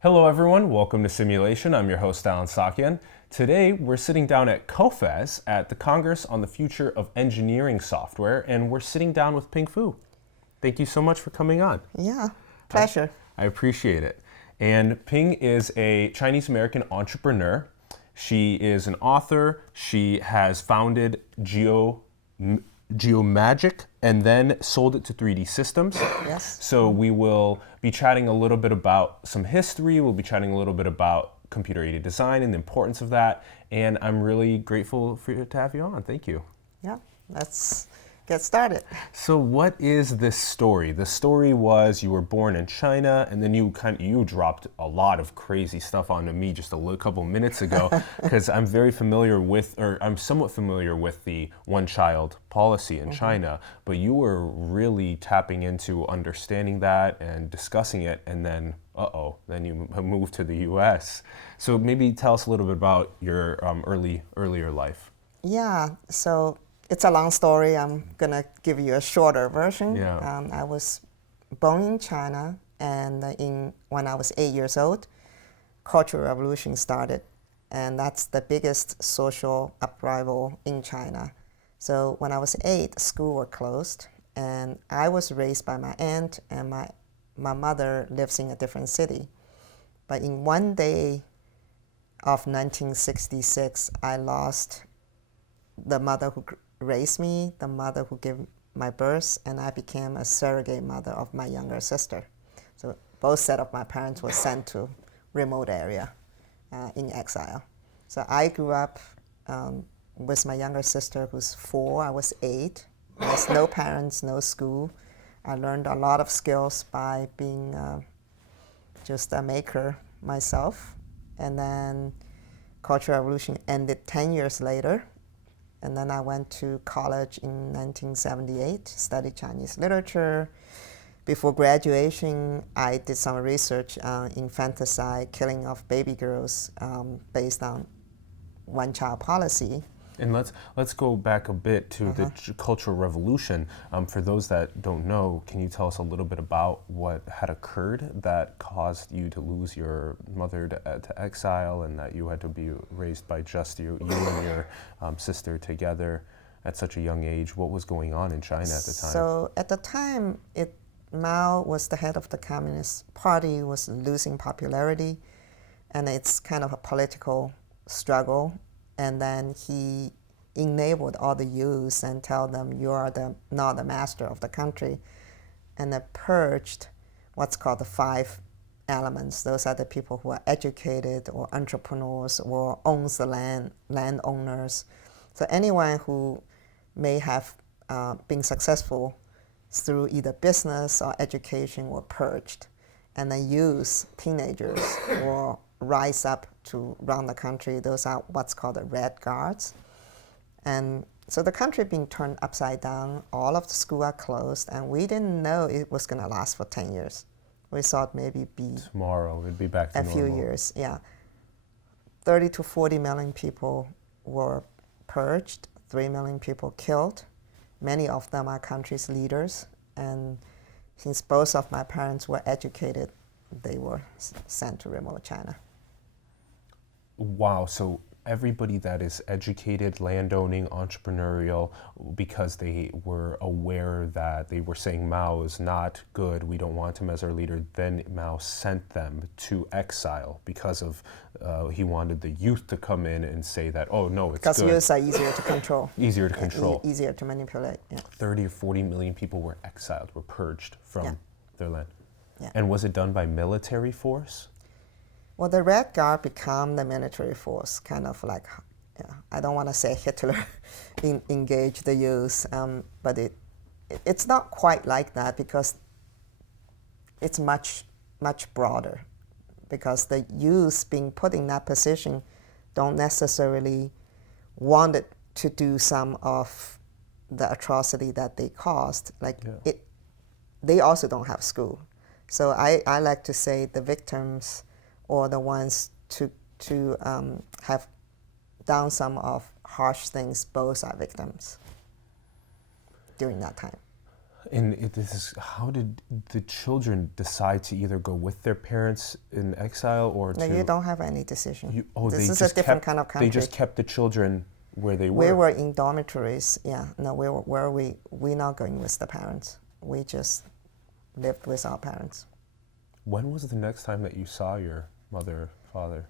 Hello everyone, welcome to Simulation. I'm your host Alan Sakyan. Today we're sitting down at COFES at the Congress on the Future of Engineering Software, and we're sitting down with Ping Fu. Thank you so much for coming on. Yeah, pleasure. I appreciate it. And Ping is a Chinese-American entrepreneur. She is an author. She has founded Geomagic and then sold it to 3D Systems. Yes. So we will be chatting a little bit about some history. We'll be chatting a little bit about computer-aided design and the importance of that. And I'm really grateful to have you on. Thank you. Yeah, let's get started. So what is this story? The story was you were born in China, and then you dropped a lot of crazy stuff onto me just a couple minutes ago, because I'm very familiar with, or I'm somewhat familiar with the one-child policy in China, but you were really tapping into understanding that and discussing it, and then then you moved to the U.S. So maybe tell us a little bit about your earlier life. Yeah, so it's a long story. I'm going to give you a shorter version. Yeah. I was born in China, and when I was 8 years old, Cultural Revolution started, and that's the biggest social upheaval in China. So when I was 8, school were closed, and I was raised by my aunt, and my mother lives in a different city. But in one day of 1966, I lost the mother who raised me, the mother who gave my birth, and I became a surrogate mother of my younger sister. So both set of my parents were sent to remote area in exile. So I grew up with my younger sister who's 4, I was 8. There's no parents, no school. I learned a lot of skills by being just a maker myself. And then Cultural Revolution ended 10 years later. And then I went to college in 1978, studied Chinese literature. Before graduation, I did some research on infanticide, killing of baby girls based on one-child policy. And let's go back a bit to the Cultural Revolution. For those that don't know, can you tell us a little bit about what had occurred that caused you to lose your mother to exile, and that you had to be raised by just you and your sister together at such a young age? What was going on in China at the time? So at the time, Mao was the head of the Communist Party, was losing popularity, and it's kind of a political struggle. And then he enabled all the youths and tell them, you are not the master of the country. And then purged what's called the 5 elements. Those are the people who are educated or entrepreneurs or owns the land, landowners. So anyone who may have been successful through either business or education were purged. And then youth, teenagers, will rise up to run the country. Those are what's called the Red Guards. And so the country being turned upside down, all of the schools are closed, and we didn't know it was going to last for 10 years. We thought maybe tomorrow it'd be back to normal. Few years, yeah. 30 to 40 million people were purged, 3 million people killed. Many of them are country's leaders, and since both of my parents were educated, they were sent to remote China. Wow, so everybody that is educated, landowning, entrepreneurial, because they were aware that they were saying Mao is not good, we don't want him as our leader, then Mao sent them to exile because of he wanted the youth to come in and say that, oh no, it's because good. youths are easier to control. Easier to control. Easier to manipulate, yeah. 30 or 40 million people were exiled, were purged from their land. Yeah. And was it done by military force? Well, the Red Guard became the military force, kind of like, I don't want to say Hitler engaged the youth, but it's not quite like that, because it's much, much broader. Because the youth being put in that position don't necessarily want it to do some of the atrocity that they caused. They also don't have school. So I like to say the victims, or the ones to have done some of harsh things, both are victims during that time. And how did the children decide to either go with their parents in exile or No, you don't have any decision. This is a different kind of country. They just kept the children where they were. We were in dormitories. Yeah, no, we're not going with the parents. We just lived with our parents. When was the next time that you saw your mother, father?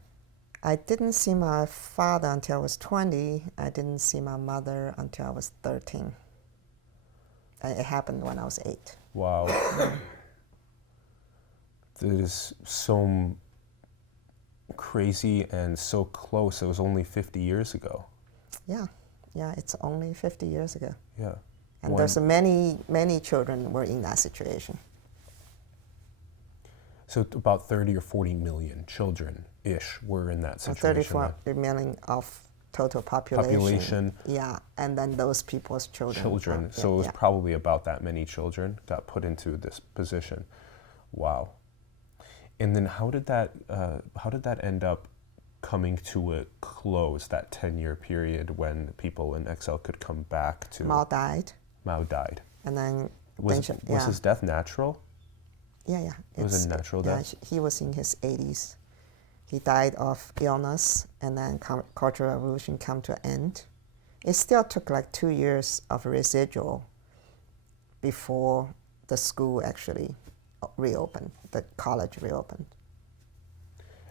I didn't see my father until I was 20. I didn't see my mother until I was 13. It happened when I was 8. Wow. That is so crazy and so close. It was only 50 years ago. Yeah, it's only 50 years ago. Yeah. And there's many children were in that situation. So about 30 or 40 million children-ish were in that situation. 34 million of total population. Yeah, and then those people's children. So it was probably about that many children got put into this position. Wow. And then how did that end up coming to a close, that 10-year period when people in exile could come back to? Mao died. And then was his death natural? Yeah. It was a natural death? Yeah, he was in his 80s. He died of illness, and then Cultural Revolution came to an end. It still took like 2 years of residual before the school actually reopened, the college reopened.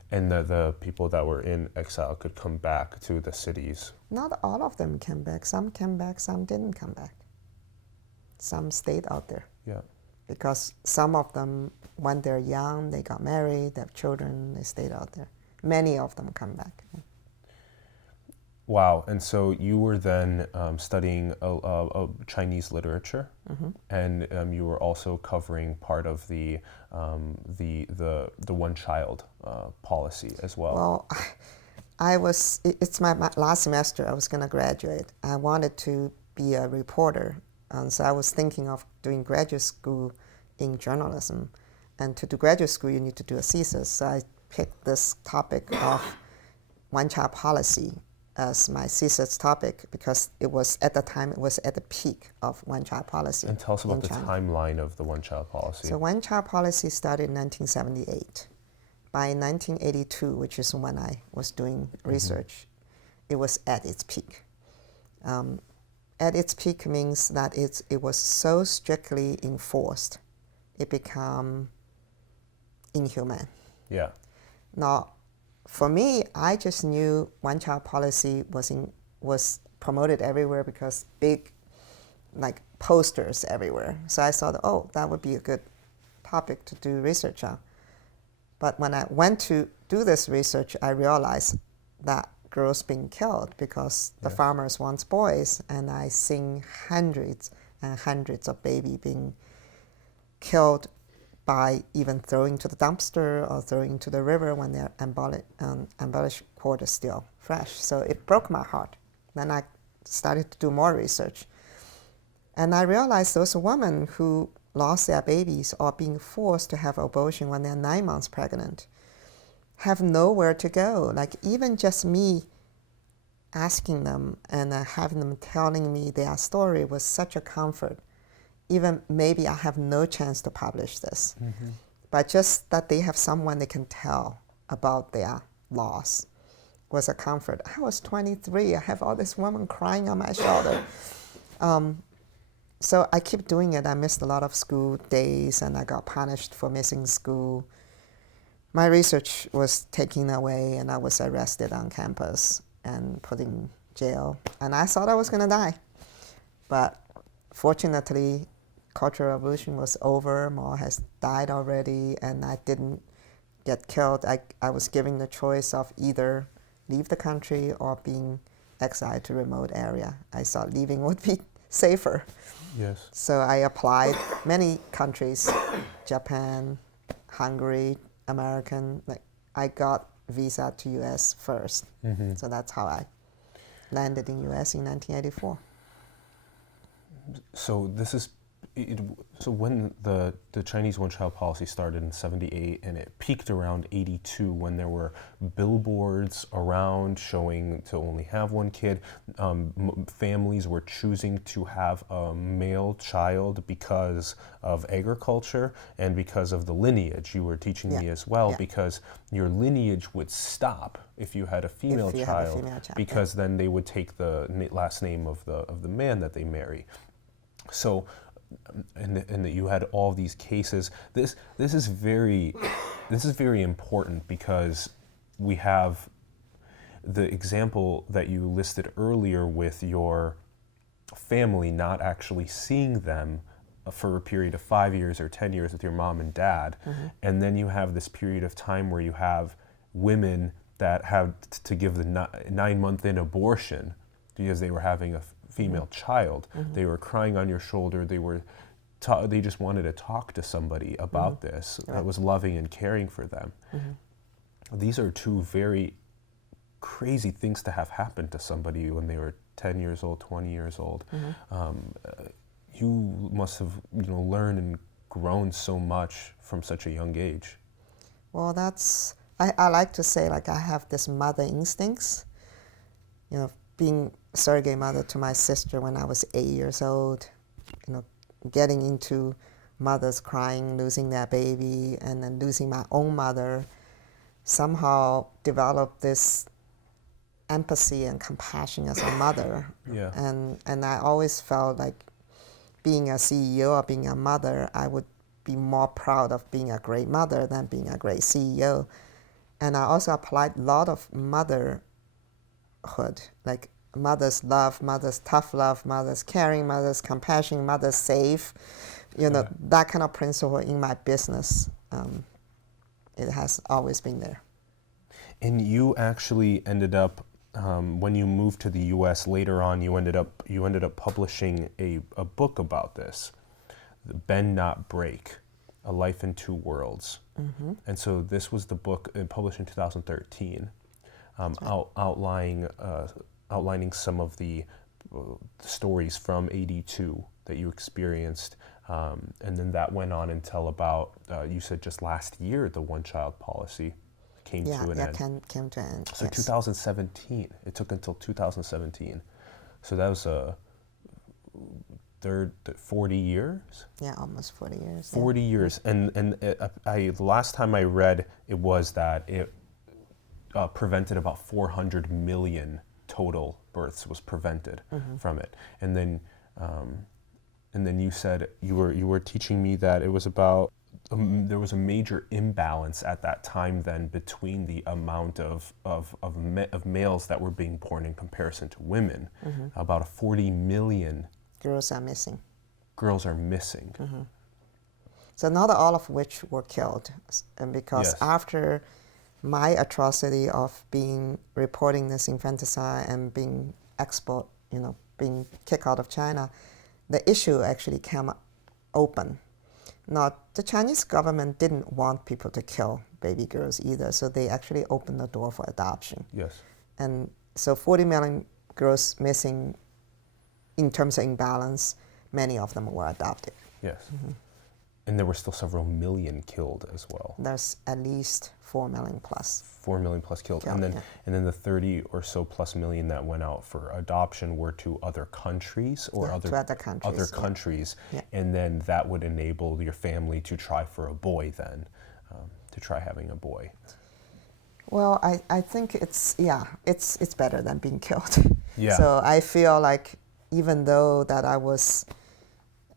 And the people that were in exile could come back to the cities? Not all of them came back. Some came back, some didn't come back. Some stayed out there. Yeah. Because some of them, when they're young, they got married, they have children, they stayed out there. Many of them come back. Wow. And so you were then studying Chinese literature, and you were also covering part of the one-child policy as well. Well, it's my last semester. I was going to graduate. I wanted to be a reporter. So I was thinking of doing graduate school in journalism. And to do graduate school, you need to do a thesis. So I picked this topic of one-child policy as my thesis topic because it was at the time, it was at the peak of one-child policy. And tell us about the China. Timeline of the one-child policy. So one-child policy started in 1978. By 1982, which is when I was doing research, it was at its peak. At its peak means that it was so strictly enforced, it became inhumane. Yeah. Now, for me, I just knew one-child policy was promoted everywhere because big, like posters everywhere. So I thought, oh, that would be a good topic to do research on. But when I went to do this research, I realized that girls being killed because the farmers want boys, and I seen hundreds and hundreds of babies being killed by even throwing to the dumpster or throwing to the river when their umbilical cord is still fresh. So it broke my heart. Then I started to do more research. And I realized those women who lost their babies or being forced to have abortion when they're 9 months pregnant have nowhere to go. Like even just me asking them and having them telling me their story was such a comfort. Even maybe I have no chance to publish this, but just that they have someone they can tell about their loss was a comfort. I was 23. I have all this woman crying on my shoulder. So I keep doing it. I missed a lot of school days, and I got punished for missing school. My research was taken away, and I was arrested on campus and put in jail. And I thought I was going to die. But fortunately, Cultural Revolution was over. Mao has died already, and I didn't get killed. I was given the choice of either leave the country or being exiled to a remote area. I thought leaving would be safer. Yes. So I applied many countries, Japan, Hungary, American. Like I got visa to US first. So that's how I landed in US in 1984. So this is So when the Chinese one-child policy started in '78 and it peaked around '82 when there were billboards around showing to only have one kid, families were choosing to have a male child because of agriculture and because of the lineage. You were teaching me as well, because your lineage would stop if you had a female child, because then they would take the last name of the man that they marry. So, and that you had all these cases. This is very important, because we have the example that you listed earlier with your family not actually seeing them for a period of 5 years or 10 years with your mom and dad, and then you have this period of time where you have women that have to give the 9-month-in abortion because they were having a female child. They were crying on your shoulder. They just wanted to talk to somebody about this that was loving and caring for them. These are two very crazy things to have happened to somebody when they were 10 years old, 20 years old. You must have, learned and grown so much from such a young age. Well, I like to say, like, I have this mother instincts, being surrogate mother to my sister when I was 8 years old, getting into mothers crying, losing their baby, and then losing my own mother, somehow developed this empathy and compassion as a mother. And I always felt like being a CEO or being a mother, I would be more proud of being a great mother than being a great CEO. And I also applied a lot of motherhood, like mother's love, mother's tough love, mother's caring, mother's compassion, mother's safe, that kind of principle in my business. It has always been there. And you actually ended up, when you moved to the U.S. later on, you ended up publishing a book about this, Bend Not Break, A Life in Two Worlds. And so this was the book published in 2013, outlining some of the stories from '82 that you experienced, and then that went on until about, you said just last year, the one-child policy came to an end. Came to an end. So 2017. It took until 2017. So that was 40 years? Yeah, almost 40 years. 40 years. And the last time I read, it was that it prevented about 400 million total births was prevented from it. And then you said you were teaching me that it was about there was a major imbalance at that time then between the amount of males that were being born in comparison to women. About 40 million girls are missing. So not all of which were killed, and because after my atrocity of reporting this infanticide and being being kicked out of China, the issue actually came open. The Chinese government didn't want people to kill baby girls either, so they actually opened the door for adoption. And so 40 million girls missing in terms of imbalance, many of them were adopted. And there were still several million killed as well. There's at least 4 million plus. 4 million plus killed. And then the 30 or so plus million that went out for adoption were to other countries or other countries. And then that would enable your family to try for a boy then, to try having a boy. Well, I think it's better than being killed. So I feel like even though that I was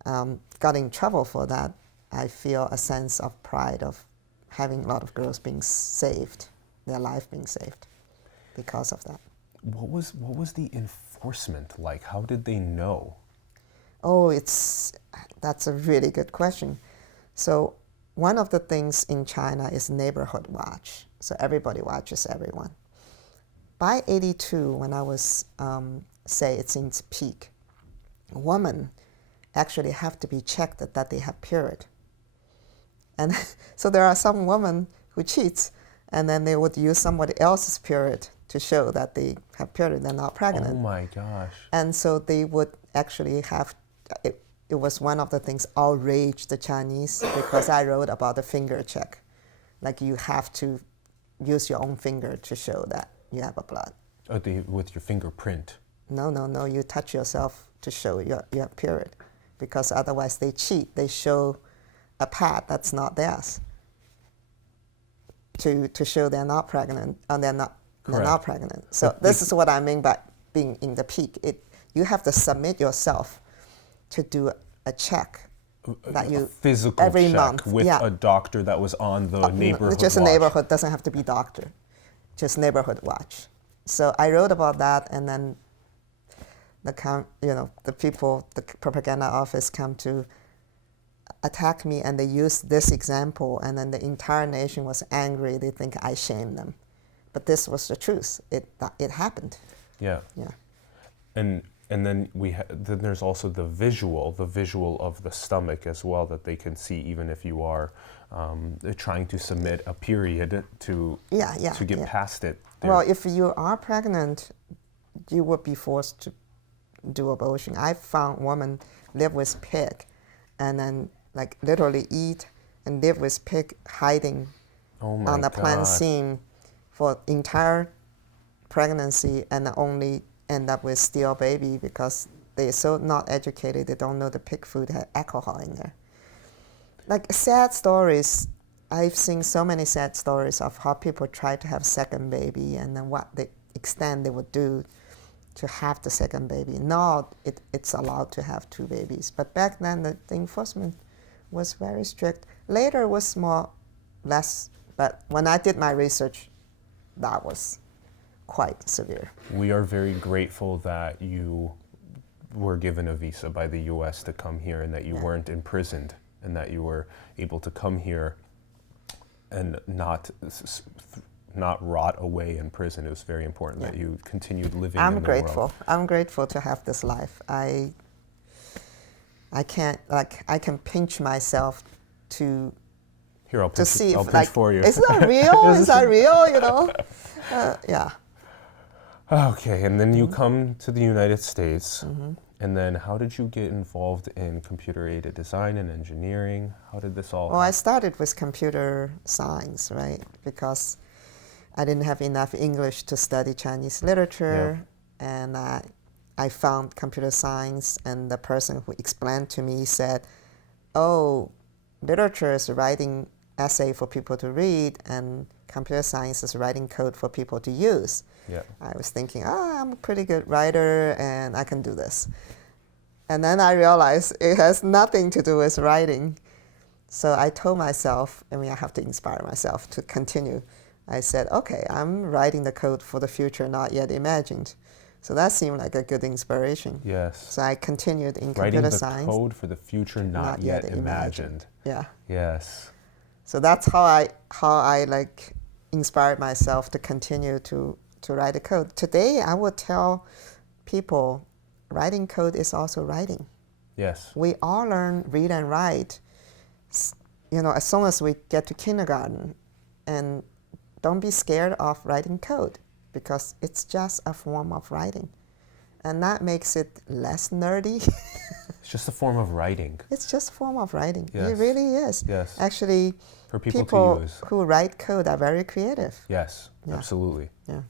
got in trouble for that, I feel a sense of pride of having a lot of girls being saved, their life being saved because of that. What was the enforcement like? How did they know? Oh, that's a really good question. So one of the things in China is neighborhood watch. So everybody watches everyone. By '82, when I was, say it's in its peak, women actually have to be checked that they have period. And so there are some women who cheat, and then they would use somebody else's period to show that they have period, they're not pregnant. Oh my gosh. And so they would actually have, it was one of the things outraged the Chinese because I wrote about the finger check. Like you have to use your own finger to show that you have a blood. With your fingerprint. No, you touch yourself to show your period, because otherwise they cheat. They show a pad that's not theirs to show they're not pregnant, and they're not pregnant. So this is what I mean by being in the peak. You have to submit yourself to do a check that you physical every check month with a doctor that was on the neighborhood just watch. a neighborhood, doesn't have to be doctor, just neighborhood watch. So I wrote about that, and then the people, the propaganda office come to attack me, and they used this example, and then the entire nation was angry. They think I shamed them, but this was the truth. It happened. Yeah. Yeah. And then then there's also the visual of the stomach as well, that they can see even if you are trying to submit a period to get past it. Well, if you are pregnant, you would be forced to do abortion. I found women live with pig, and then like literally eat and live with pig hiding on the planned scene for entire pregnancy, and only end up with still baby because they're so not educated. They don't know the pig food had alcohol in there. Like sad stories. I've seen so many sad stories of how people try to have second baby, and then what the extent they would do to have the second baby. Now it's allowed to have 2 babies, but back then the enforcement was very strict. Later was less, but when I did my research, that was quite severe. We are very grateful that you were given a visa by the U.S. to come here, and that you weren't imprisoned, and that you were able to come here and not rot away in prison. It was very important that you continued living in the world. I'm grateful to have this life. I can pinch myself to Here, I'll see I'll if pinch for you. Is that real? Is that real? Yeah. Okay, and then you come to the United States, and then how did you get involved in computer-aided design and engineering? How did this all Well, I started with computer science, right? Because I didn't have enough English to study Chinese literature, and I found computer science, and the person who explained to me said, oh, literature is writing essay for people to read, and computer science is writing code for people to use. Yeah. I was thinking, I'm a pretty good writer and I can do this. And then I realized it has nothing to do with writing. So I told myself, I have to inspire myself to continue. I said, okay, I'm writing the code for the future not yet imagined. So that seemed like a good inspiration. Yes. So I continued in writing computer the science. Code for the future not yet imagined. Yeah. Yes. So that's how I like inspired myself to continue to write the code. Today, I would tell people writing code is also writing. Yes. We all learn read and write, as soon as we get to kindergarten. And don't be scared of writing code, because it's just a form of writing. And that makes it less nerdy. It's just a form of writing. It's just a form of writing. Yes. It really is. Yes. Actually, for people to use. Who write code are very creative. Yes, absolutely. Yeah.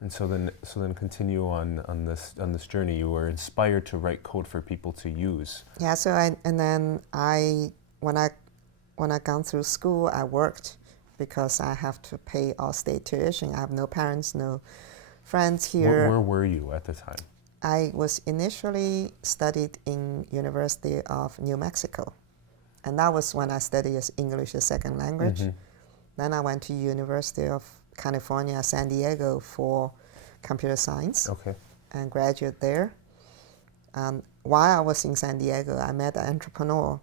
And so then continue on this journey. You were inspired to write code for people to use. Yeah. So when I gone through school, I worked because I have to pay all state tuition. I have no parents, no friends here. Where were you at the time? I was initially studied in University of New Mexico, and that was when I studied as English as second language. Then I went to University of California, San Diego for computer science. Okay. And graduated there. While I was in San Diego, I met an entrepreneur.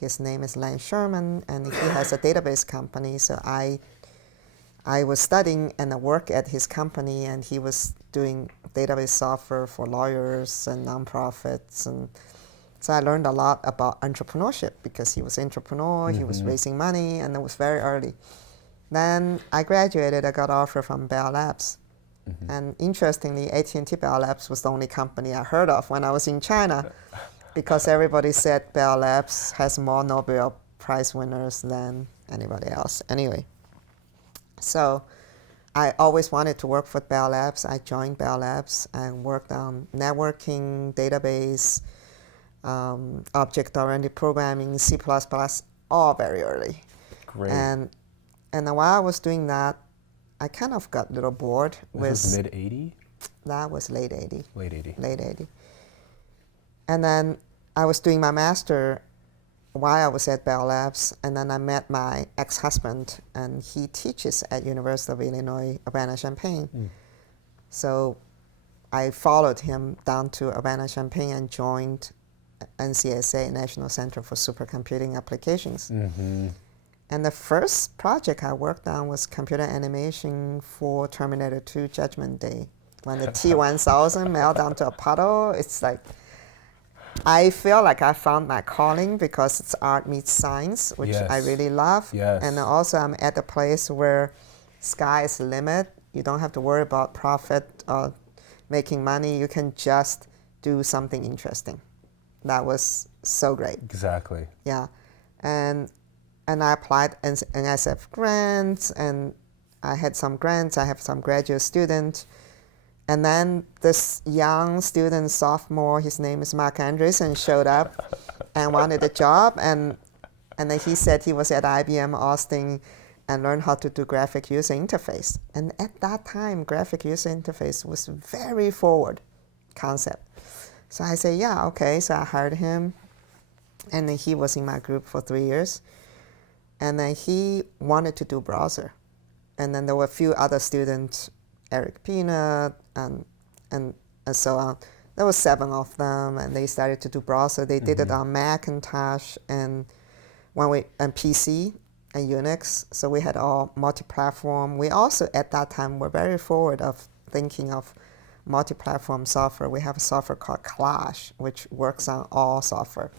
His name is Len Sherman, and he has a database company. So I was studying and I worked at his company, and he was doing database software for lawyers and nonprofits. And so I learned a lot about entrepreneurship because he was an entrepreneur, he was raising money, and it was very early. Then I graduated, I got an offer from Bell Labs And interestingly, AT&T Bell Labs was the only company I heard of when I was in China, because everybody said Bell Labs has more Nobel Prize winners than anybody else. Anyway, so I always wanted to work for Bell Labs. I joined Bell Labs and worked on networking, database, object-oriented programming, C++, all very early. Great. And while I was doing that, I kind of got a little bored with... This was mid-80? That was late 80. Late 80. Late 80. And then I was doing my master while I was at Bell Labs, and then I met my ex-husband, and he teaches at University of Illinois, Urbana-Champaign. So I followed him down to Urbana-Champaign and joined NCSA, National Center for Supercomputing Applications. And the first project I worked on was computer animation for Terminator 2 Judgment Day. When the T-1000 melted down to a puddle, it's like, I feel like I found my calling because it's art meets science, which I really love. And also I'm at a place where sky is the limit. You don't have to worry about profit or making money. You can just do something interesting. That was so great. Exactly. Yeah. And I applied NSF grants, and I had some grants. I have some graduate students. And then this young student, sophomore, his name is Mark Andreessen, showed up and wanted a job. And then he said he was at IBM Austin and learned how to do graphic user interface. And at that time, graphic user interface was very forward concept. So I said, yeah, okay. So I hired him. And then he was in my group for 3 years. And then he wanted to do browser. And then there were a few other students, Eric Peanut and so on. There were 7 of them, and they started to do browser. They did it on Macintosh and PC and Unix. So we had all multi-platform. We also, at that time, were very forward of thinking of multi-platform software. We have a software called Clash, which works on all software.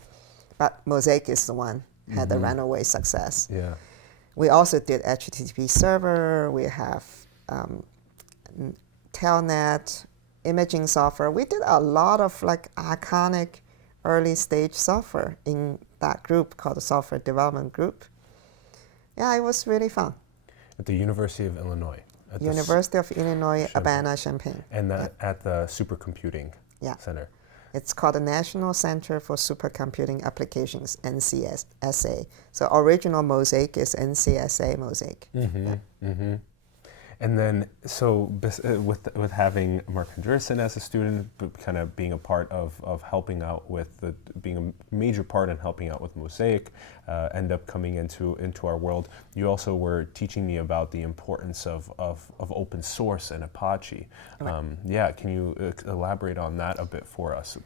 But Mosaic is the one had the runaway success. We also did HTTP server. We have Telnet, imaging software. We did a lot of like iconic early stage software in that group called the Software Development Group. Yeah, it was really fun. At the University of Illinois. At University of Illinois, Urbana-Champaign. And at the Supercomputing Center. It's called the National Center for Supercomputing Applications, NCSA. So original Mosaic is NCSA Mosaic. And then, so with having Mark Andreessen as a student, but kind of being a part of helping out with, being a major part in helping out with Mosaic, end up coming into our world, you also were teaching me about the importance of open source and Apache. Can you elaborate on that a bit for us?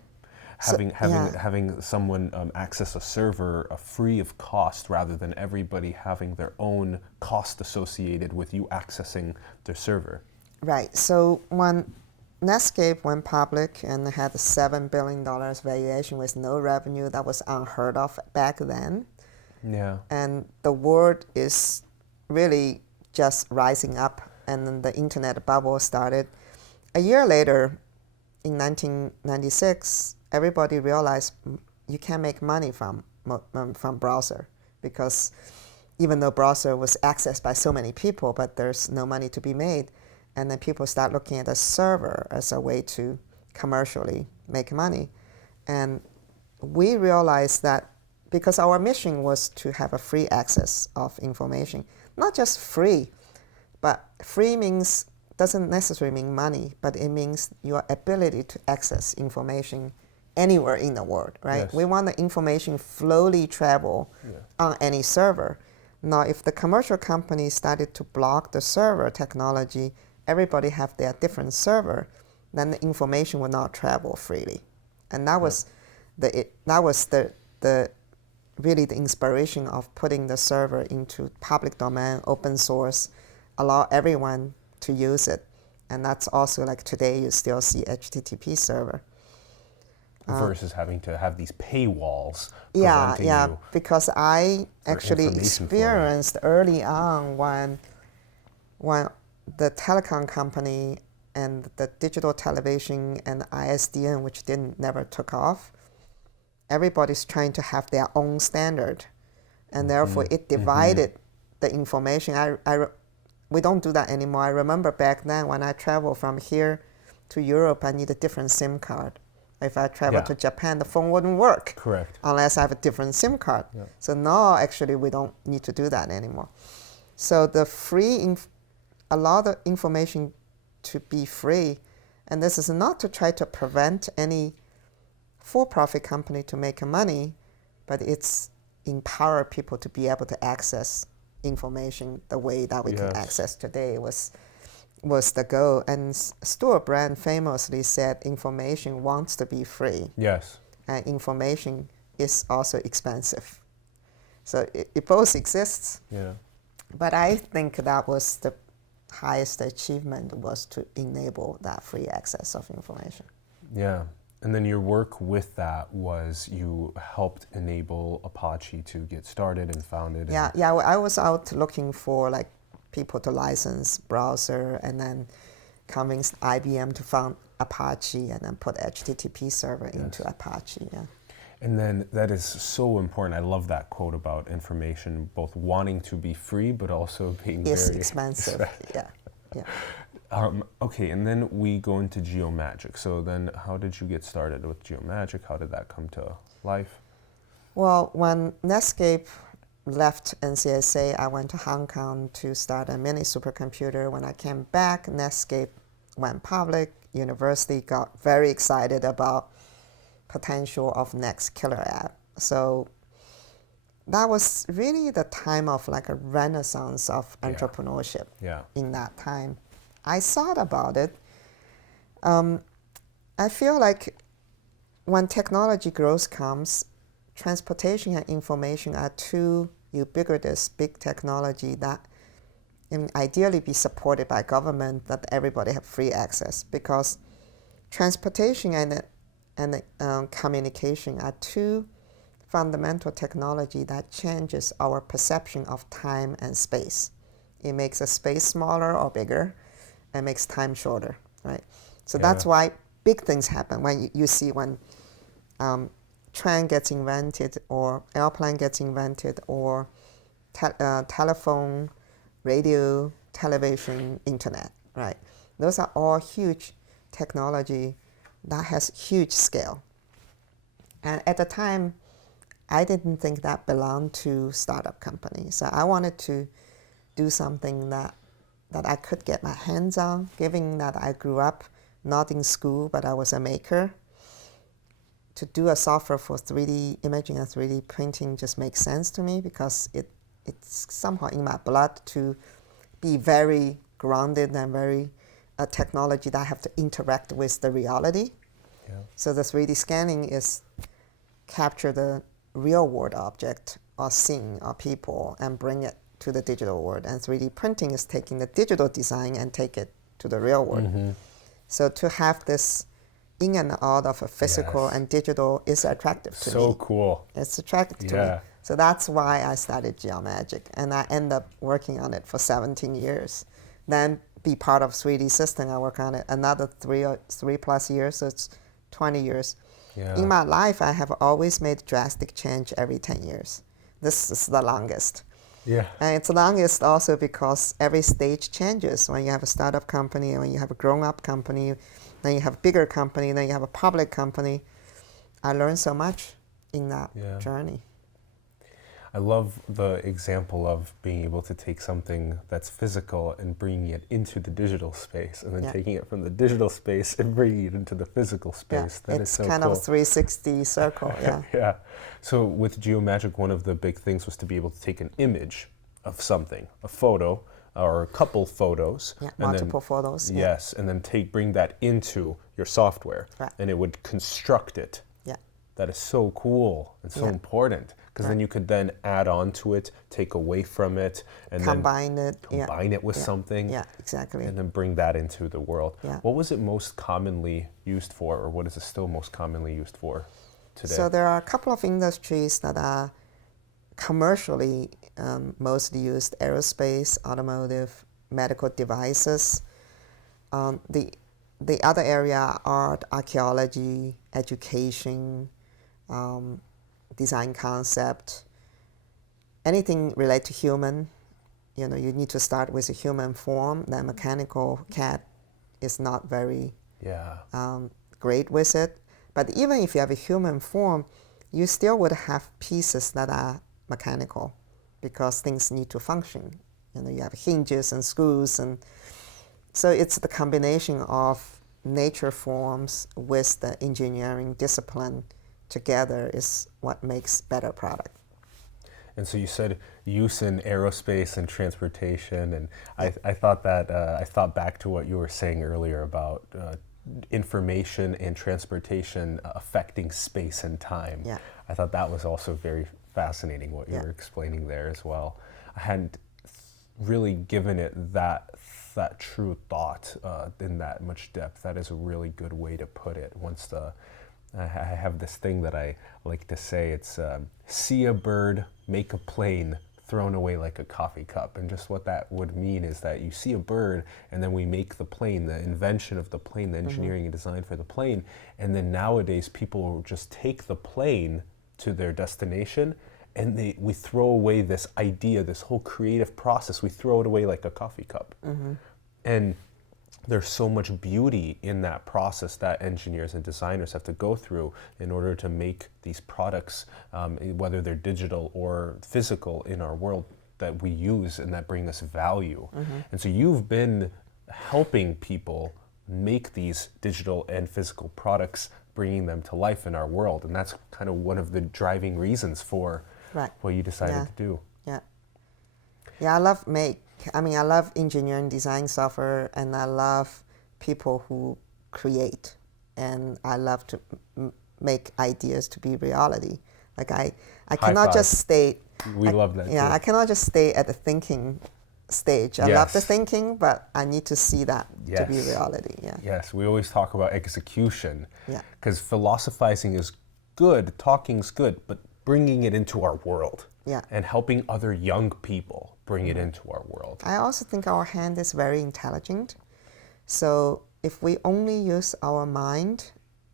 Having someone access a server free of cost rather than everybody having their own cost associated with you accessing their server. Right. So when Netscape went public and had a $7 billion valuation with no revenue, that was unheard of back then. And the world is really just rising up, and then the internet bubble started. A year later, in 1996, everybody realized you can't make money from browser, because even though browser was accessed by so many people, but there's no money to be made. And then people start looking at a server as a way to commercially make money. And we realized that because our mission was to have a free access of information, not just free, but free doesn't necessarily mean money, but it means your ability to access information anywhere in the world, right? We want the information slowly travel on any server. Now, if the commercial companies started to block the server technology, everybody have their different server, then the information will not travel freely. And that was really the inspiration of putting the server into public domain, open source, allow everyone to use it. And that's also like today you still see HTTP server. Versus having to have these paywalls preventing you. Because I actually experienced early on when the telecom company and the digital television and ISDN, which never took off, everybody's trying to have their own standard, and therefore it divided the information. We don't do that anymore. I remember back then when I traveled from here to Europe, I need a different SIM card. If I travel to Japan, the phone wouldn't work. Correct. Unless I have a different SIM card. Yeah. So now actually we don't need to do that anymore. So the a lot of information to be free, and this is not to try to prevent any for-profit company to make money, but it's empower people to be able to access information the way that we can access today was the goal. And Stuart Brand famously said information wants to be free. Yes. And information is also expensive. So it both exists. Yeah. But I think that was the highest achievement, was to enable that free access of information. Yeah. And then your work with that was you helped enable Apache to get started and founded. Yeah, I was out looking for like people to license browser, and then convinced IBM to found Apache and then put HTTP server into Apache. Yeah. And then that is so important. I love that quote about information, both wanting to be free, but also being very expensive. Yeah. Okay, and then we go into Geomagic. So then how did you get started with Geomagic? How did that come to life? Well, when Netscape left NCSA, I went to Hong Kong to start a mini supercomputer. When I came back, Netscape went public. University got very excited about potential of next killer app. So that was really the time of like a renaissance of entrepreneurship in that time. I thought about it. I feel like when technology growth comes, transportation and information are two ubiquitous big technology that can ideally be supported by government, that everybody have free access, because transportation and communication are two fundamental technology that changes our perception of time and space. It makes a space smaller or bigger, and makes time shorter, right? So that's why big things happen when you see when train gets invented, or airplane gets invented, or telephone, radio, television, internet, right? Those are all huge technology that has huge scale. And at the time, I didn't think that belonged to startup companies. So I wanted to do something that I could get my hands on, given that I grew up not in school, but I was a maker. To do a software for 3D imaging and 3D printing just makes sense to me, because it's somehow in my blood to be very grounded and very technology that have to interact with the reality. Yeah. So the 3D scanning is capture the real world object or scene or people and bring it to the digital world. And 3D printing is taking the digital design and take it to the real world. Mm-hmm. So to have this in and out of a physical and digital is attractive to me. So cool. It's attractive to me. So that's why I started Geomagic, and I ended up working on it for 17 years. Then be part of 3D System, I work on it another 3+ years, so it's 20 years. Yeah. In my life, I have always made drastic change every 10 years. This is the longest. Yeah. And it's longest also because every stage changes. When you have a startup company, when you have a grown-up company, then you have a bigger company, then you have a public company. I learned so much in that journey. I love the example of being able to take something that's physical and bringing it into the digital space, and then taking it from the digital space and bringing it into the physical space. That is so cool. It's kind of a 360 circle, Yeah. So with Geomagic, one of the big things was to be able to take an image of something, a photo, or a couple photos. Yeah, multiple photos. Yes, and then bring that into your software, and it would construct it. Yeah. That is so cool and so important, because then you could then add on to it, take away from it, and combine it with something. Yeah, exactly. And then bring that into the world. Yeah. What was it most commonly used for, or what is it still most commonly used for today? So there are a couple of industries that are commercially mostly used: aerospace, automotive, medical devices. The other area are art, archaeology, education, design concept, anything related to human. You know, you need to start with a human form. The mechanical CAD is not very great with it. But even if you have a human form, you still would have pieces that are mechanical because things need to function. You know, you have hinges and screws, and so it's the combination of nature forms with the engineering discipline together is what makes better product. And so you said use in aerospace and transportation, and I thought that I thought back to what you were saying earlier about information and transportation affecting space and time. Yeah. I thought that was also very fascinating what you were explaining there as well. I hadn't really given it that true thought in that much depth. That is a really good way to put it. I have this thing that I like to say, it's see a bird, make a plane, thrown away like a coffee cup. And just what that would mean is that you see a bird and then we make the plane, the invention of the plane, the engineering and design for the plane. And then nowadays people will just take the plane to their destination and we throw away this idea, this whole creative process, we throw it away like a coffee cup. And there's so much beauty in that process that engineers and designers have to go through in order to make these products, whether they're digital or physical in our world, that we use and that bring us value. And so you've been helping people make these digital and physical products, bringing them to life in our world. And that's kind of one of the driving reasons for what you decided to do. Yeah, I love engineering, design software, and I love people who create, and I love to make ideas to be reality. Like I cannot just stay. We love that. Yeah, too. I cannot just stay at the thinking stage. I love the thinking, but I need to see that to be reality. Yeah. Yes, we always talk about execution. Yeah. Because philosophizing is good, talking's good, but bringing it into our world. Yeah. And helping other young people bring it into our world. I also think our hand is very intelligent. So if we only use our mind,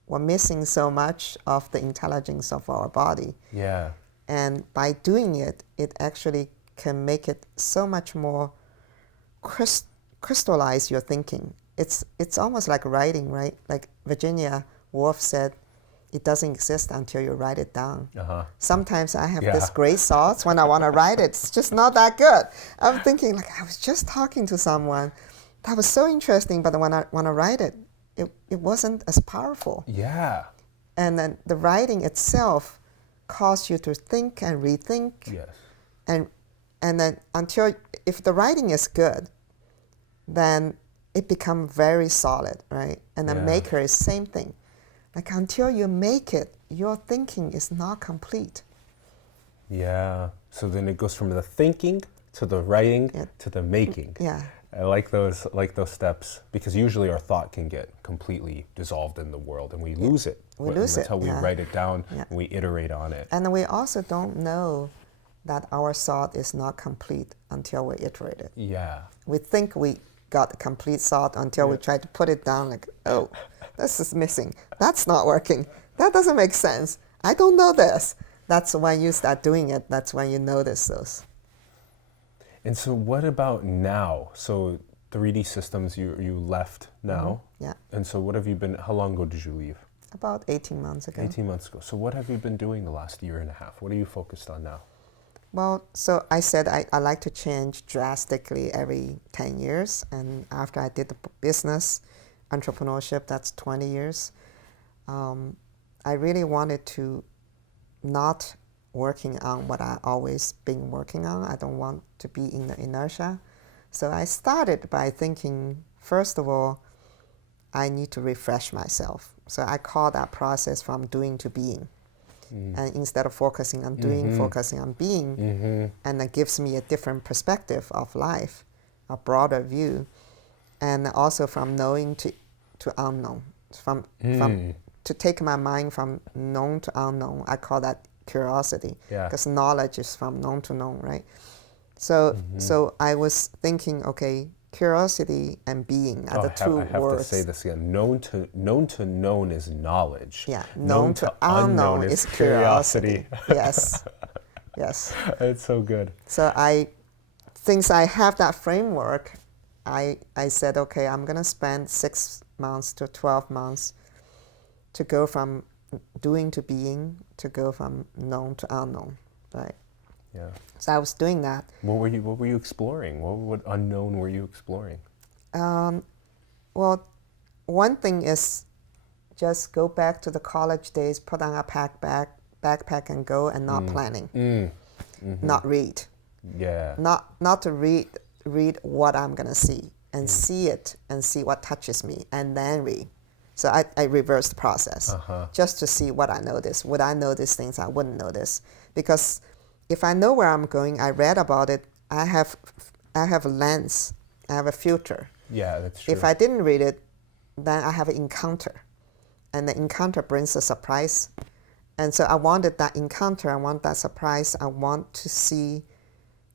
we're missing so much of the intelligence of our body. Yeah. And by doing it, it actually can make it so much more crystallize your thinking. It's almost like writing, right? Like Virginia Woolf said, it doesn't exist until you write it down. Sometimes I have these great thoughts when I want to write it. It's just not that good. I'm thinking, like, I was just talking to someone. That was so interesting, but when I want to write it, it wasn't as powerful. Yeah. And then the writing itself causes you to think and rethink. Yes. And then if the writing is good, then it becomes very solid, right? And the maker is same thing. Like until you make it, your thinking is not complete. Yeah. So then it goes from the thinking to the writing to the making. Yeah. I like those steps, because usually our thought can get completely dissolved in the world and we lose it. We lose it. Until we write it down and we iterate on it. And we also don't know that our thought is not complete until we iterate it. Yeah. We think we got the complete thought until we try to put it down, like, oh, this is missing. That's not working. That doesn't make sense. I don't know this. That's when you start doing it. That's when you notice those. And so what about now? So 3D Systems, you left now. Yeah. And so what have you been, how long ago did you leave? About 18 months ago. 18 months ago. So what have you been doing the last year and a half? What are you focused on now? Well, so I said I like to change drastically every 10 years. And after I did the business, entrepreneurship, that's 20 years. I really wanted to not working on what I always been working on. I don't want to be in the inertia. So I started by thinking, first of all, I need to refresh myself. So I call that process from doing to being. And instead of focusing on doing, focusing on being, and that gives me a different perspective of life, a broader view, and also from knowing to unknown, from to take my mind from known to unknown. I call that curiosity, because knowledge is from known to known, right? So so I was thinking, okay, curiosity and being are the two I have words. to say this again. Known to known is knowledge. Yeah, known to unknown is curiosity. Yes, yes. It's so good. So since I have that framework, I said, okay, I'm going to spend 6 months to 12 months to go from doing to being, to go from known to unknown, right? Yeah. So I was doing that. What were you exploring? What unknown were you exploring? Well, one thing is just go back to the college days, put on a backpack and go, and not planning, not read. Yeah. Not to read what I'm gonna see, and see it and see what touches me, and then read. So I reversed the process just to see what I notice. Would I notice things I wouldn't notice? Because if I know where I'm going, I read about it. I have a lens. I have a filter. Yeah, that's true. If I didn't read it, then I have an encounter, and the encounter brings a surprise. And so I wanted that encounter. I want that surprise. I want to see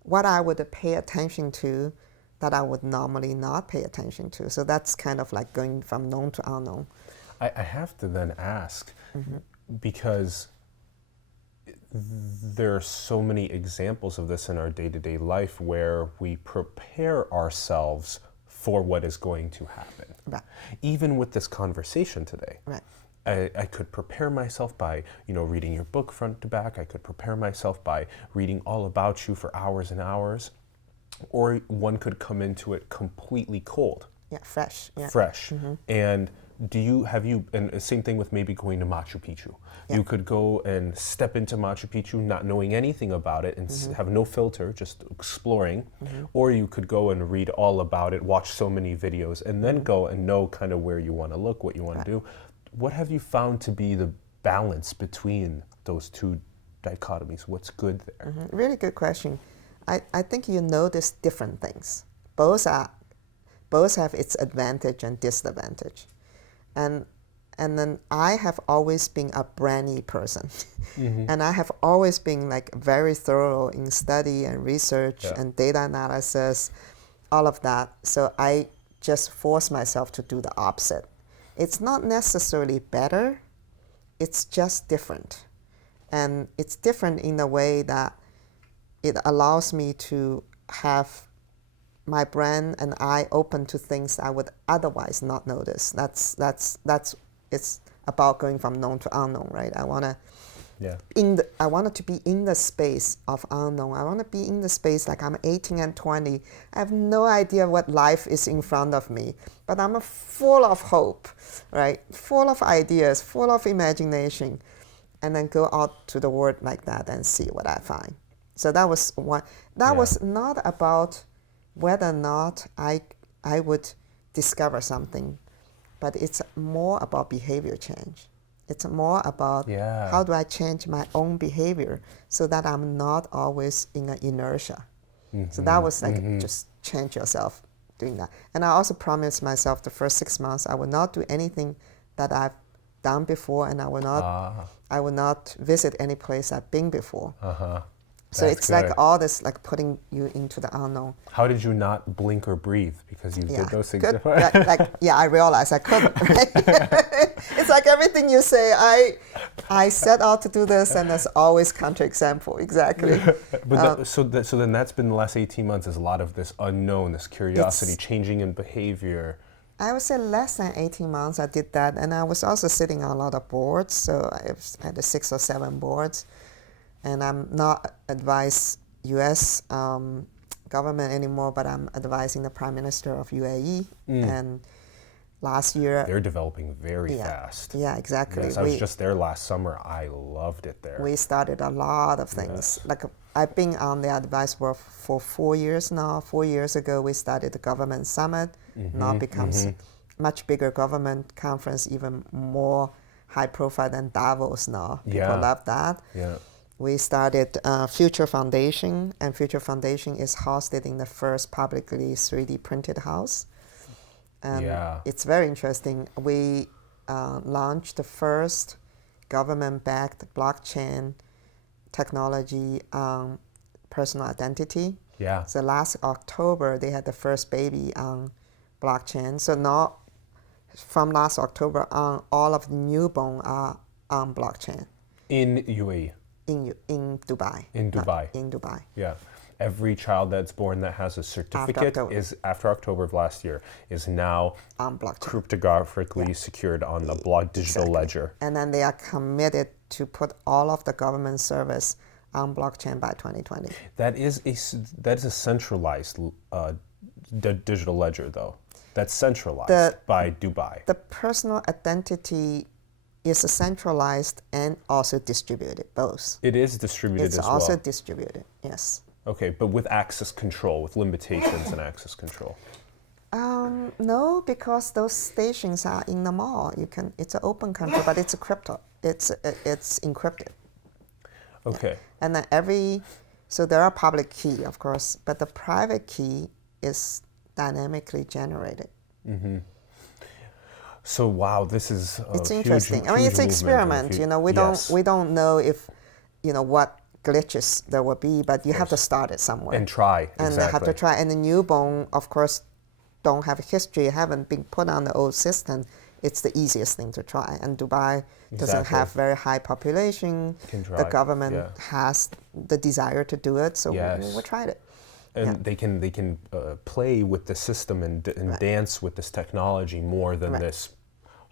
what I would pay attention to that I would normally not pay attention to. So that's kind of like going from known to unknown. I have to then ask, because there are so many examples of this in our day-to-day life where we prepare ourselves for what is going to happen. Right. Even with this conversation today. Right. I could prepare myself by, reading your book front to back. I could prepare myself by reading all about you for hours and hours. Or one could come into it completely cold. Yeah, fresh. Yeah. Fresh. And and the same thing with maybe going to Machu Picchu. Yeah. You could go and step into Machu Picchu not knowing anything about it and have no filter, just exploring. Or you could go and read all about it, watch so many videos, and then go and know kind of where you want to look, what you want to do. What have you found to be the balance between those two dichotomies? What's good there? Really good question. I think you notice different things. Both have its advantage and disadvantage. And then I have always been a brainy person. And I have always been like very thorough in study and research and data analysis, all of that. So I just force myself to do the opposite. It's not necessarily better, it's just different. And it's different in a way that it allows me to have my brain and eye open to things I would otherwise not notice. It's about going from known to unknown, right? I want to be in the space of unknown. I want to be in the space like I'm 18 and 20. I have no idea what life is in front of me, but I'm full of hope, right? Full of ideas, full of imagination, and then go out to the world like that and see what I find. So that was one. That was not about whether or not I would discover something, but it's more about behavior change. It's more about how do I change my own behavior so that I'm not always in an inertia. So that was like just change yourself doing that. And I also promised myself the first 6 months I will not do anything that I've done before, and I will not visit any place I've been before. So That's it's good. like all this, like putting you into the unknown. How did you not blink or breathe? Because you did those things good. before. I realized I couldn't. Right? It's like everything you say, I set out to do this, and there's always counterexample. Exactly. But so then that's been the last 18 months, is a lot of this unknown, this curiosity, changing in behavior. I would say less than 18 months I did that, and I was also sitting on a lot of boards, so I had 6 or 7 boards. And I'm not advise U.S. Government anymore, but I'm advising the Prime Minister of UAE. And last year... They're developing very fast. Yeah, exactly. Yes, I was just there last summer. I loved it there. We started a lot of things. Like I've been on the advice board for 4 years now. 4 years ago, we started the government summit. Now it becomes much bigger government conference, even more high profile than Davos now. People love that. Yeah. We started Future Foundation, and Future Foundation is hosted in the first publicly 3D printed house. And it's very interesting. We launched the first government-backed blockchain technology personal identity. Yeah. So last October, they had the first baby on blockchain. So now, from last October on, all of the newborn are on blockchain In UAE. in Dubai. In Not Dubai. in Dubai. Yeah. Every child that's born that has a certificate October. is after October of last year is now On blockchain. cryptographically secured on the digital Exactly. ledger. And then they are committed to put all of the government service on blockchain by 2020. That is a centralized digital ledger, though. That's centralized by Dubai. The personal identity is centralized and also distributed, both. It is distributed It's as also well. distributed, yes. Okay, but with access control, with limitations and access control. No, because those stations are in the mall. It's an open control, but it's a crypto. It's encrypted. Okay. And then so there are public key, of course, but the private key is dynamically generated. So wow, this is a It's interesting. I mean, it's an experiment. We don't know if, what glitches there will be, but you have to start it somewhere. And try. And they have to try. And the newborn, of course, don't have a history, haven't been put on the old system. It's the easiest thing to try. And Dubai doesn't have very high population. The government has the desire to do it, so we tried it. And they can play with the system and dance with this technology more than this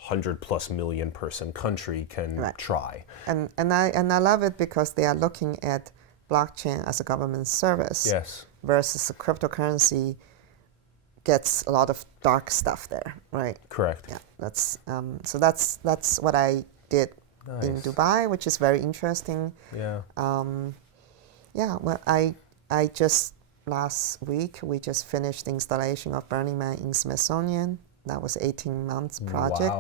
100+ million person country can try. And I love it because they are looking at blockchain as a government service versus a cryptocurrency gets a lot of dark stuff there, right? Correct. Yeah, that's what I did in Dubai, which is very interesting. Yeah. Well, I just last week we just finished the installation of Burning Man in Smithsonian. That was 18 months project,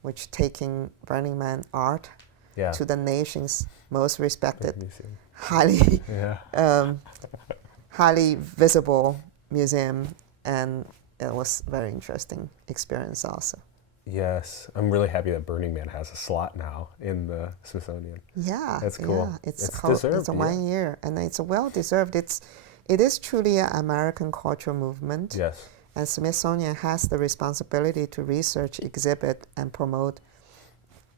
which taking Burning Man art to the nation's most respected, highly highly visible museum, and it was a very interesting experience also. Yes, I'm really happy that Burning Man has a slot now in the Smithsonian. Yeah, that's cool. Yeah. It's deserved. It's a 1 year, and it's well deserved. It is truly an American cultural movement. Yes. And Smithsonian has the responsibility to research, exhibit, and promote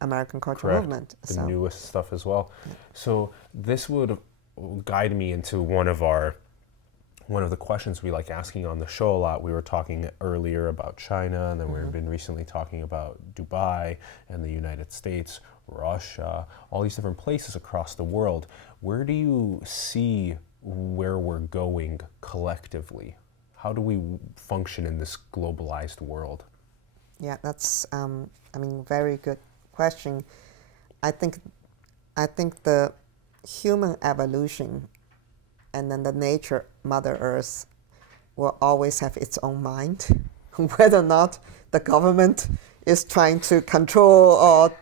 American cultural movement. The newest stuff as well. So this would guide me into one of the questions we like asking on the show a lot. We were talking earlier about China, and then we've been recently talking about Dubai and the United States, Russia, all these different places across the world. Where do you see where we're going collectively? How do we function in this globalized world? Yeah, that's very good question. I think the human evolution and then the nature, Mother Earth, will always have its own mind. Whether or not the government is trying to control or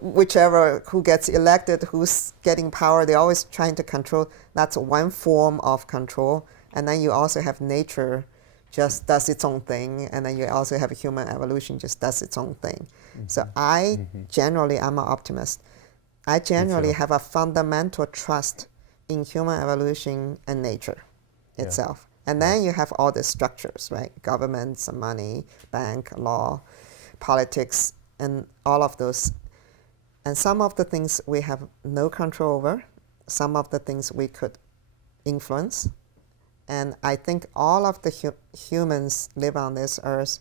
whichever who gets elected, who's getting power, they're always trying to control. That's one form of control. And then you also have nature just does its own thing. And then you also have human evolution just does its own thing. So I'm an optimist. I generally have a fundamental trust in human evolution and nature itself. And then you have all the structures, right? Governments, money, bank, law, politics, and all of those. And some of the things we have no control over, some of the things we could influence. And I think all of the humans live on this earth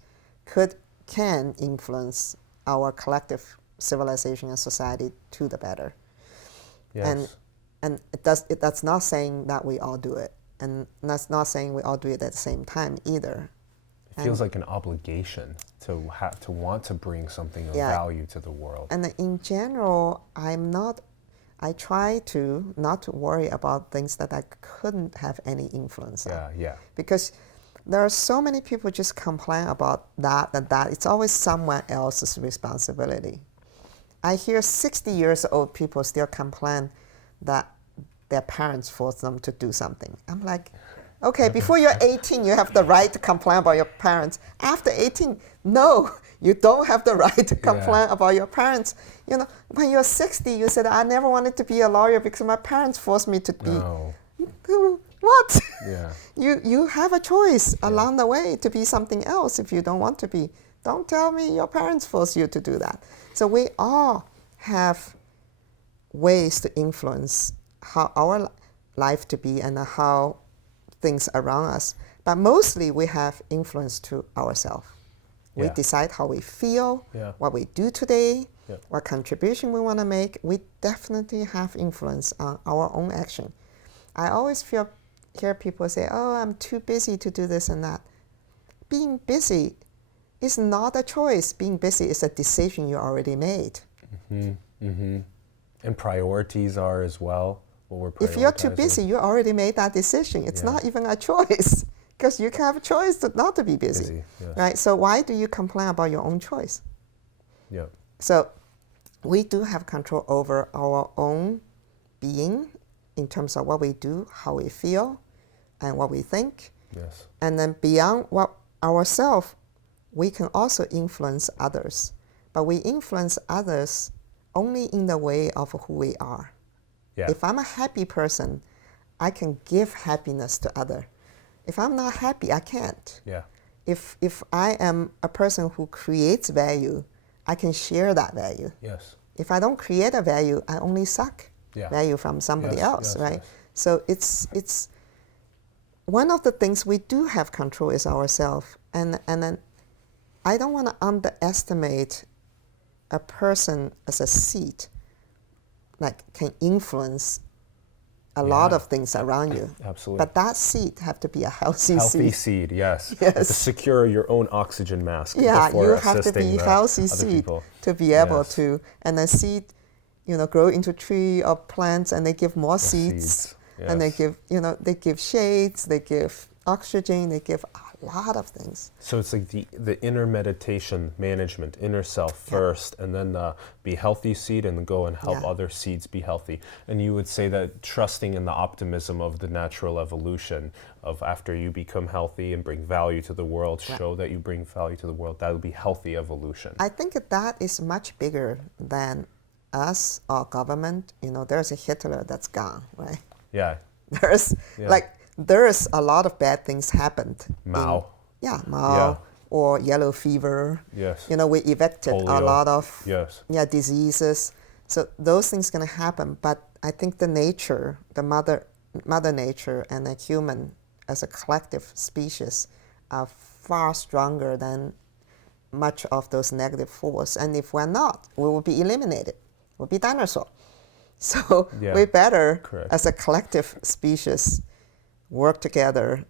can influence our collective civilization and society to the better. Yes. And that's not saying that we all do it. And that's not saying we all do it at the same time either. It feels like an obligation to want to bring something of value to the world. And in general, I try to not to worry about things that I couldn't have any influence on. Yeah. Because there are so many people just complain about that. It's always someone else's responsibility. I hear 60 years old people still complain that their parents force them to do something. I'm like, okay, before you're 18, you have the right to complain about your parents. After 18, no, you don't have the right to complain about your parents. When you're 60, you said, I never wanted to be a lawyer because my parents forced me to be. No. What? Yeah. You have a choice along the way to be something else if you don't want to be. Don't tell me your parents force you to do that. So we all have ways to influence how our life to be and how things around us. But mostly we have influence to ourselves. We decide how we feel, what we do today, what contribution we want to make. We definitely have influence on our own action. I always hear people say, oh, I'm too busy to do this and that. Being busy is not a choice. Being busy is a decision you already made. And priorities are as well. What we're prioritizing. If you're too busy, you already made that decision. It's not even a choice because you can have a choice not to be busy. Right? So why do you complain about your own choice? Yeah. So we do have control over our own being in terms of what we do, how we feel, and what we think. Yes. And then beyond ourselves, we can also influence others. But we influence others only in the way of who we are. Yeah. If I'm a happy person, I can give happiness to others. If I'm not happy, I can't. Yeah. If I am a person who creates value, I can share that value. Yes. If I don't create a value, I only suck value from somebody else, right? Yes. So it's one of the things we do have control is ourselves. And then I don't want to underestimate a person as a seed, like can influence a lot of things around you. Absolutely. But that seed have to be a healthy seed, yes. Yes. To secure your own oxygen mask. Yeah, before you have to be healthy seed people. to be able to, and then seed, grow into tree or plants, and they give more seeds. And they give, they give shades, they give oxygen, they give a lot of things. So it's like the inner meditation management, inner self first, and then be healthy seed and go and help other seeds be healthy. And you would say that trusting in the optimism of the natural evolution of after you become healthy and bring value to the world, show that you bring value to the world, that would be healthy evolution. I think that is much bigger than us or government. There's a Hitler that's gone, right? Yeah. There's a lot of bad things happened. Mao. Mao or yellow fever. Yes. We evicted Polio. a lot of diseases. So those things going to happen. But I think the nature, the mother nature and the human as a collective species are far stronger than much of those negative force. And if we're not, we will be eliminated. We'll be dinosaur. So we better, as a collective species, work together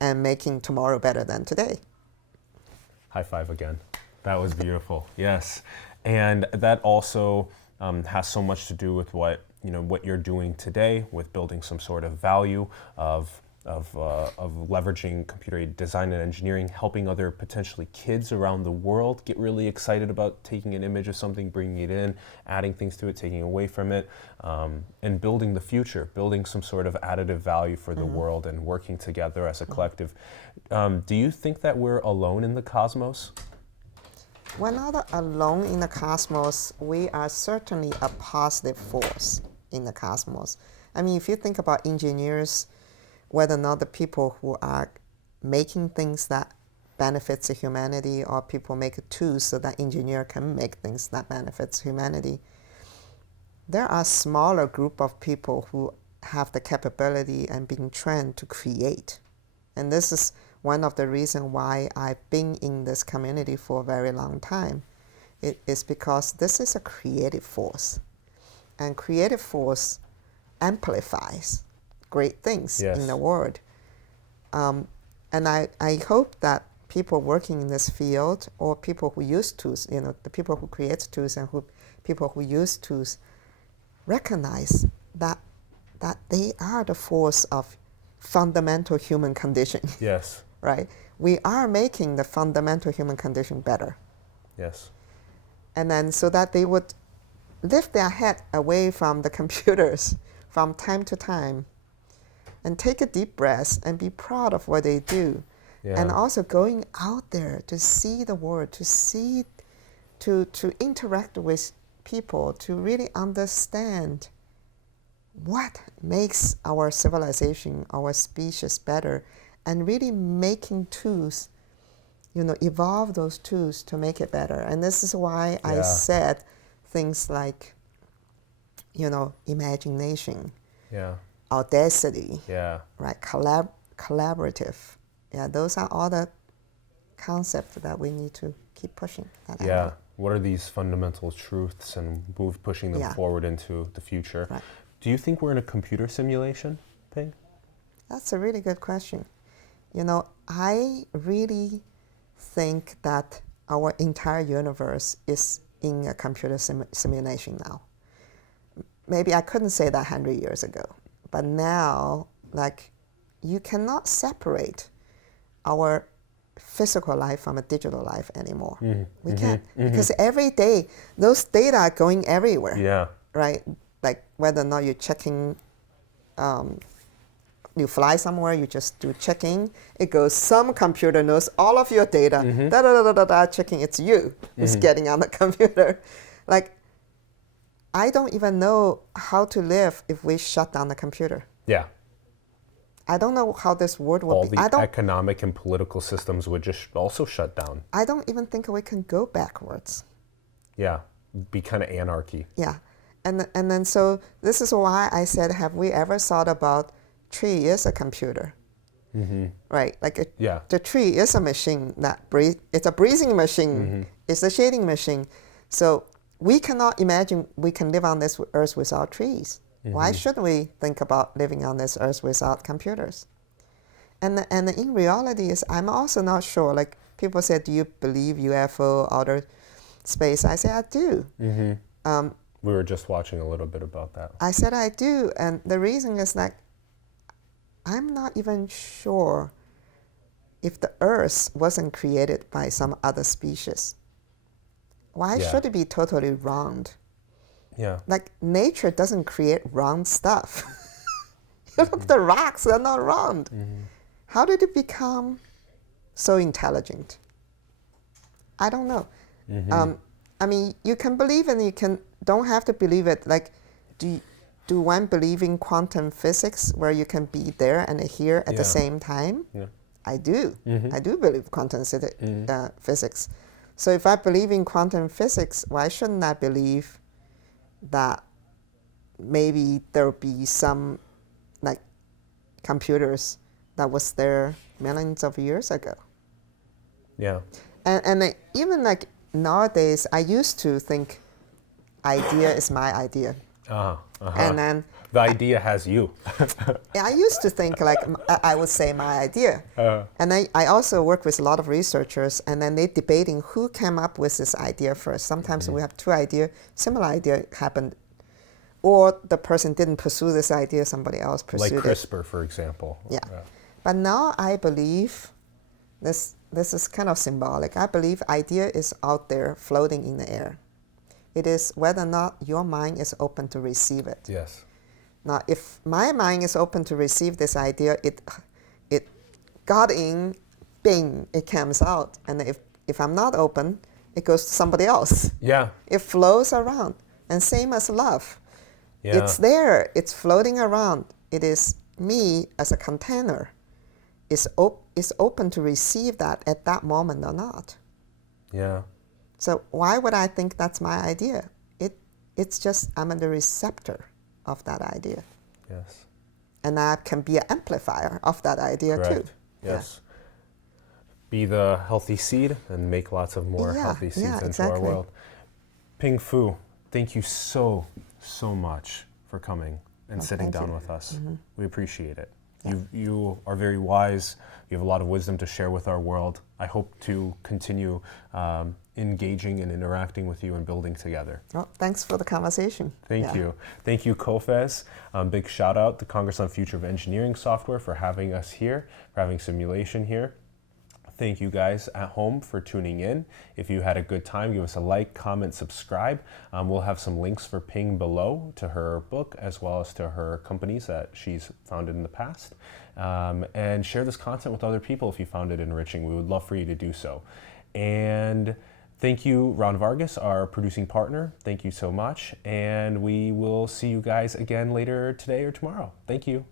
and making tomorrow better than today. High five again. That was beautiful. Yes. And that also has so much to do with what you're doing today with building some sort of value of leveraging computer design and engineering, helping other potentially kids around the world get really excited about taking an image of something, bringing it in, adding things to it, taking away from it, and building the future, building some sort of additive value for the world and working together as a collective. Do you think that we're alone in the cosmos? We're not alone in the cosmos. We are certainly a positive force in the cosmos. I mean, if you think about engineers, whether or not the people who are making things that benefits humanity or people make tools so that engineer can make things that benefits humanity, there are a smaller group of people who have the capability and being trained to create. And this is one of the reasons why I've been in this community for a very long time. It is because this is a creative force. And creative force amplifies great things in the world. And I hope that people working in this field or people who use tools, the people who create tools and people who use tools recognize that they are the force of fundamental human condition. Yes. Right? We are making the fundamental human condition better. Yes. And then so that they would lift their head away from the computers from time to time and take a deep breath and be proud of what they do. And also going out there to see the world, to interact with people, to really understand what makes our civilization, our species better, and really making tools, evolve those tools to make it better. And this is why I said things like, imagination, audacity, right? Collaborative. Yeah, those are all the concepts that we need to keep pushing. What are these fundamental truths and pushing them forward into the future? Right. Do you think we're in a computer simulation, Ping? That's a really good question. I really think that our entire universe is in a computer simulation now. Maybe I couldn't say that 100 years ago, but now, you cannot separate our physical life from a digital life anymore. We can't, because every day those data are going everywhere. Right? Like whether or not you're checking, you fly somewhere, you just do checking. It goes, some computer knows all of your data. Checking, it's you who's getting on the computer. I don't even know how to live if we shut down the computer. I don't know how this world would be. All the economic and political systems would just also shut down. I don't even think we can go backwards. Be kind of anarchy. And then so this is why I said, have we ever thought about tree is a computer? Right? The tree is a machine that breathes. It's a breathing machine. It's a shading machine. So we cannot imagine we can live on this earth without trees. Why should we think about living on this earth without computers? And in reality is, I'm also not sure. People say, do you believe UFO, outer space? I say I do. We were just watching a little bit about that. I said I do, and the reason is I'm not even sure if the earth wasn't created by some other species. Why should it be totally round? Nature doesn't create round stuff. Look at the rocks, they're not round. How did it become so intelligent? I don't know. I mean, you can believe it, and don't have to believe it. Do one believe in quantum physics where you can be there and here at the same time? I do. I do believe quantum physics. So if I believe in quantum physics, why shouldn't I believe that maybe there will be some computers that was there millions of years ago? And even nowadays, I used to think idea is my idea. And then the idea has you. I used to think I would say my idea. And I also work with a lot of researchers, and then they debating who came up with this idea first. Sometimes we have two ideas, similar idea happened, or the person didn't pursue this idea, somebody else pursued it. Like CRISPR, for example. But now I believe, this is kind of symbolic, I believe idea is out there floating in the air. It is whether or not your mind is open to receive it. Now, if my mind is open to receive this idea, it got in, bing, it comes out. And if I'm not open, it goes to somebody else. It flows around. And same as love. It's there. It's floating around. It is me as a container is open to receive that at that moment or not. So why would I think that's my idea? It's just I'm the receptor of that idea. And I can be an amplifier of that idea too. Be the healthy seed and make lots of more healthy seeds into our world. Ping Fu, thank you so much for coming and sitting down with us. We appreciate it. You are very wise. You have a lot of wisdom to share with our world. I hope to continue engaging and interacting with you and building together. Well, thanks for the conversation. Thank you. Thank you, COFES. Big shout out to Congress on Future of Engineering Software for having us here, for having simulation here. Thank you guys at home for tuning in. If you had a good time, give us a like, comment, subscribe. We'll have some links for Ping below to her book as well as to her companies that she's founded in the past. And share this content with other people if you found it enriching. We would love for you to do so. And Thank you, Ron Vargas, our producing partner. Thank you so much. And we will see you guys again later today or tomorrow. Thank you.